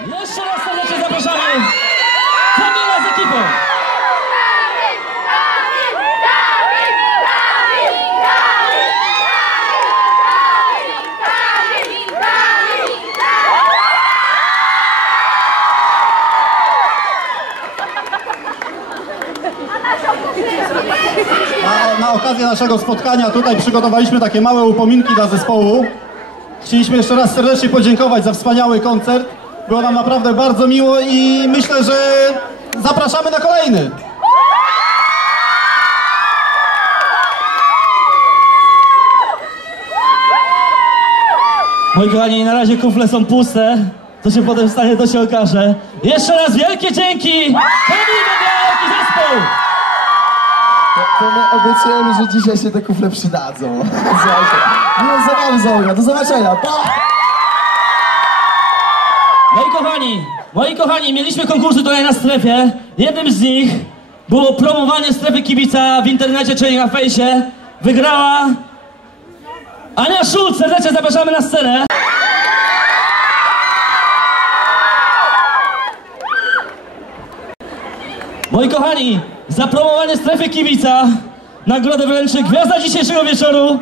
Jeszcze raz serdecznie zapraszamy Kamila z ekipą. Na, na okazję naszego spotkania tutaj przygotowaliśmy takie małe upominki dla zespołu. Chcieliśmy jeszcze raz serdecznie podziękować za wspaniały koncert. Było nam naprawdę bardzo miło i myślę, że zapraszamy na kolejny. Moi kochani, na razie kufle są puste. Co się potem stanie, to się okaże. Jeszcze raz wielkie dzięki! Kamil zespół! To, my obiecujemy, że dzisiaj się te kufle przydadzą. Słuchajcie, miłej zabawy załoga, do zobaczenia, pa! Moi kochani, moi kochani, mieliśmy konkursy tutaj na strefie. Jednym z nich było promowanie strefy kibica w internecie, czyli na fejsie. Wygrała Ania Szulc. Serdecznie zapraszamy na scenę. Moi kochani, za promowanie strefy kibica nagrodę wręczy gwiazda dzisiejszego wieczoru.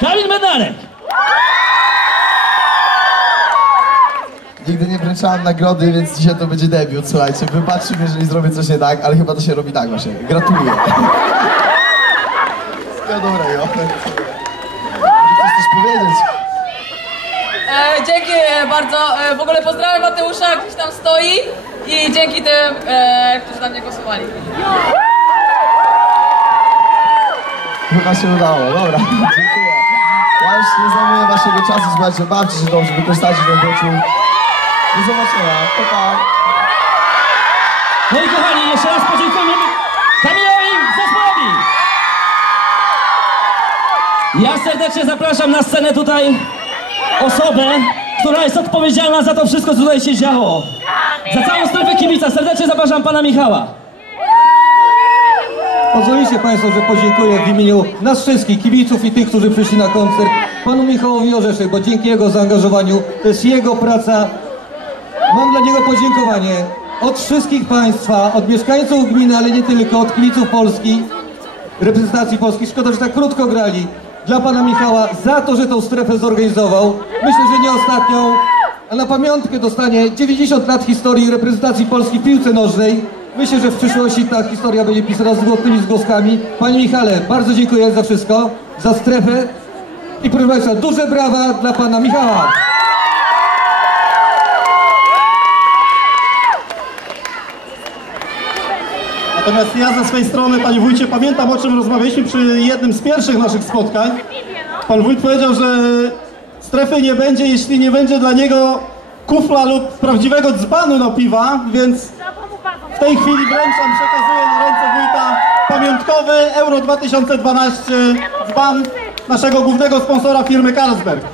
Kamil Bednarek. Nigdy nie wręczałem nagrody, więc dzisiaj to będzie debiut, słuchajcie. Wybaczcie mi, jeżeli zrobię coś nie tak, ale chyba to się robi tak właśnie. Gratuluję. Wszystkiego dobrego. Może coś powiedzieć? E, dzięki e, bardzo. E, w ogóle pozdrawiam Mateusza, gdzieś tam stoi. I dzięki tym, e, którzy na mnie głosowali. Chyba się udało, dobra. Dziękuję. Ja już nie zajmuję waszego czasu, słuchajcie, bawcie się dobrze, wykorzystajcie ten wieczór. Do zobaczenia, pa, pa. No i kochani, jeszcze raz podziękujemy Kamilowi zespołowi. Ja serdecznie zapraszam na scenę tutaj osobę, która jest odpowiedzialna za to wszystko, co tutaj się działo. Za całą strefę kibica. Serdecznie zapraszam pana Michała. Pozwolicie Państwo, że podziękuję w imieniu nas wszystkich, kibiców i tych, którzy przyszli na koncert, panu Michałowi Orzeszek, bo dzięki jego zaangażowaniu, to jest jego praca. Mam dla niego podziękowanie od wszystkich Państwa, od mieszkańców gminy, ale nie tylko, od kibiców Polski, reprezentacji Polski. Szkoda, że tak krótko grali. Dla pana Michała za to, że tą strefę zorganizował. Myślę, że nie ostatnią. A na pamiątkę dostanie 90 lat historii reprezentacji Polski w piłce nożnej. Myślę, że w przyszłości ta historia będzie pisana złotymi zgłoskami. Panie Michale, bardzo dziękuję za wszystko, za strefę. I proszę Państwa, duże brawa dla pana Michała. Natomiast ja ze swojej strony, panie wójcie, pamiętam o czym rozmawialiśmy przy jednym z pierwszych naszych spotkań. Pan wójt powiedział, że strefy nie będzie, jeśli nie będzie dla niego kufla lub prawdziwego dzbanu na piwa, więc w tej chwili wręczam, przekazuję na ręce wójta pamiątkowy Euro 2012 dzban naszego głównego sponsora firmy Carlsberg.